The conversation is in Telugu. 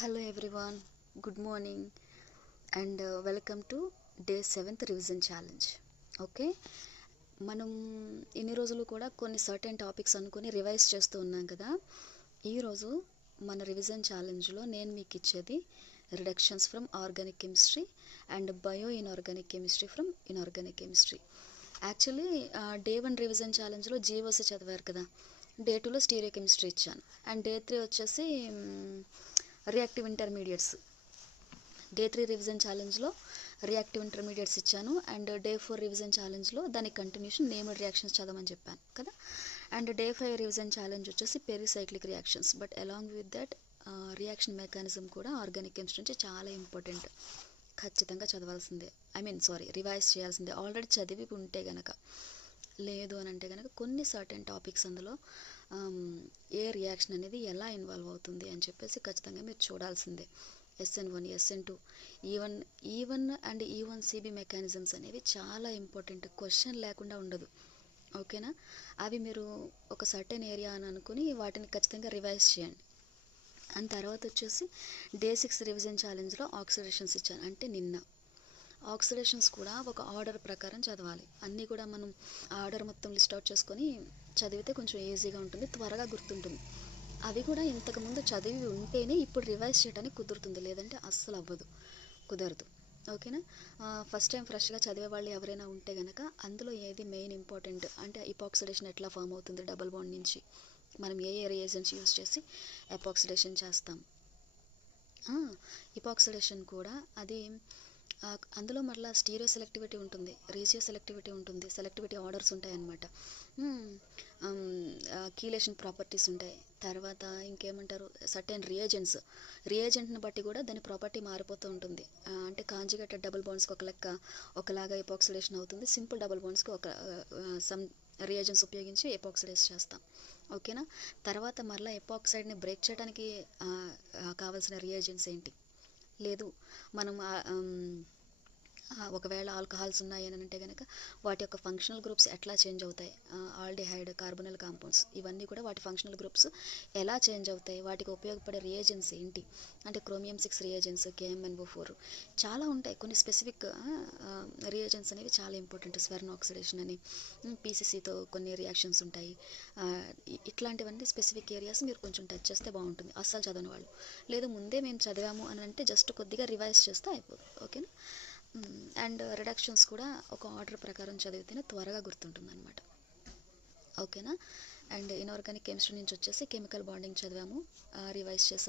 Hello everyone, good morning and welcome to day 7th revision challenge. Okay, మనం ఇన్ని రోజులు కూడా కొన్ని సర్టెన్ టాపిక్స్ అనుకుని రివైజ్ చేస్తూ ఉన్నాం కదా. ఈరోజు మన రివిజన్ ఛాలెంజ్లో నేను మీకు ఇచ్చేది reductions from organic chemistry and bio inorganic chemistry from inorganic chemistry. Actually day 1 revision ఛాలెంజ్లో జీఓసి చదివారు కదా. డే 2లో స్టీరియో కెమిస్ట్రీ ఇచ్చాను అండ్ డే 3 వచ్చేసి రియాక్టివ్ ఇంటర్మీడియట్స్. డే 3 రివిజన్ ఛాలెంజ్లో రియాక్టివ్ ఇంటర్మీడియట్స్ ఇచ్చాను అండ్ డే 4 రివిజన్ ఛాలెంజ్లో దాని కంటిన్యూషన్ నేమ్డ్ రియాక్షన్స్ చదవమని చెప్పాను కదా. అండ్ డే 5 రివిజన్ ఛాలెంజ్ వచ్చేసి pericyclic reactions. But along with that reaction mechanism కూడా ఆర్గానిక్ కెమిస్ట్రీ నుంచి చాలా ఇంపార్టెంట్, ఖచ్చితంగా చదవాల్సిందే. రివైజ్ చేయాల్సిందే. ఆల్రెడీ చదివి ఉంటే గనక, లేదు అని అంటే కనుక కొన్ని సర్టెన్ టాపిక్స్ అందులో ఏ రియాక్షన్ అనేది ఎలా ఇన్వాల్వ్ అవుతుంది అని చెప్పేసి ఖచ్చితంగా మీరు చూడాల్సిందే. SN1, SN2, E1 and E1CB mechanisms అనేవి చాలా ఇంపార్టెంట్, క్వశ్చన్ లేకుండా ఉండదు. ఓకేనా, అవి మీరు ఒక సర్టెన్ ఏరియా అని అనుకుని వాటిని ఖచ్చితంగా రివైజ్ చేయండి. అండ్ తర్వాత వచ్చేసి డే 6 రివిజన్ ఛాలెంజ్లో ఆక్సిడేషన్స్ ఇచ్చాను. అంటే నిన్న ఆక్సిడేషన్స్ కూడా ఒక ఆర్డర్ ప్రకారం చదవాలి. అన్నీ కూడా మనం ఆర్డర్ మొత్తం లిస్ట్ అవుట్ చేసుకొని చదివితే కొంచెం ఈజీగా ఉంటుంది, త్వరగా గుర్తుంటుంది. అవి కూడా ఇంతకుముందు చదివి ఉంటేనే ఇప్పుడు రివైజ్ చేయడానికి కుదురుతుంది, లేదంటే అస్సలు అవ్వదు, కుదరదు. ఓకేనా, ఫస్ట్ టైం ఫ్రెష్గా చదివే వాళ్ళు ఎవరైనా ఉంటే కనుక అందులో ఏది మెయిన్ ఇంపార్టెంట్ అంటే ఎపాక్సిడేషన్ ఎట్లా ఫామ్ అవుతుంది డబుల్ బాండ్ నుంచి, మనం ఏ రియేజెంట్స్ యూజ్ చేసి ఎపాక్సిడేషన్ చేస్తాం. ఎపాక్సిడేషన్ కూడా అది అందులో మళ్ళీ స్టీరియో సెలెక్టివిటీ ఉంటుంది, రేషియో సెలెక్టివిటీ ఉంటుంది, సెలెక్టివిటీ ఆర్డర్స్ ఉంటాయన్నమాట, కీలేషన్ ప్రాపర్టీస్ ఉంటాయి. తర్వాత ఇంకేమంటారు, సర్టెన్ రియేజెంట్ని బట్టి కూడా దాని ప్రాపర్టీ మారిపోతూ ఉంటుంది. అంటే కాంజుగేటెడ్ డబుల్ బాండ్స్కి ఒక లెక్క ఒకలాగా ఎపాక్సిడేషన్ అవుతుంది, సింపుల్ డబుల్ బాండ్స్కి ఒక సమ్ రియేజెంట్స్ ఉపయోగించి ఎపాక్సిడైజ్ చేస్తాం. ఓకేనా, తర్వాత మళ్ళీ ఎపాక్సైడ్ని బ్రేక్ చేయడానికి కావాల్సిన రియేజెంట్స్ ఏంటి, లేదు మనం ఒకవేళ ఆల్కహాల్స్ ఉన్నాయి అని అంటే కనుక వాటి యొక్క ఫంక్షనల్ గ్రూప్స్ ఎట్లా చేంజ్ అవుతాయి, ఆల్డిహైడ్, కార్బొనిల్ కాంపౌండ్స్, ఇవన్నీ కూడా వాటి ఫంక్షనల్ గ్రూప్స్ ఎలా చేంజ్ అవుతాయి, వాటికి ఉపయోగపడే రియేజెంట్స్ ఏంటి, అంటే క్రోమియం 6 రియేజెంట్స్, KMnO4 చాలా ఉంటాయి. కొన్ని స్పెసిఫిక్ రియేజెంట్స్ అనేవి చాలా ఇంపార్టెంట్. స్వెర్న్ ఆక్సిడేషన్ అని, PCCతో కొన్ని రియాక్షన్స్ ఉంటాయి. ఇట్లాంటివన్నీ స్పెసిఫిక్ ఏరియాస్ మీరు కొంచెం టచ్ చేస్తే బాగుంటుంది, అస్సలు చదవని వాళ్ళు. లేదు ముందే మేము చదివాము అని అంటే జస్ట్ కొద్దిగా రివైజ్ చేస్తే అయిపోతుంది. ఓకేనా, అండ్ రిడక్షన్స్ కూడా ఒక ఆర్డర్ ప్రకారం చదివితేనే త్వరగా గుర్తుంటుంది అనమాట. ఓకేనా, అండ్ ఇన్ఆర్గానిక్ కెమిస్ట్రీ నుంచి వచ్చేసి కెమికల్ బాండింగ్ చదివాము, రివైజ్ చేసాము.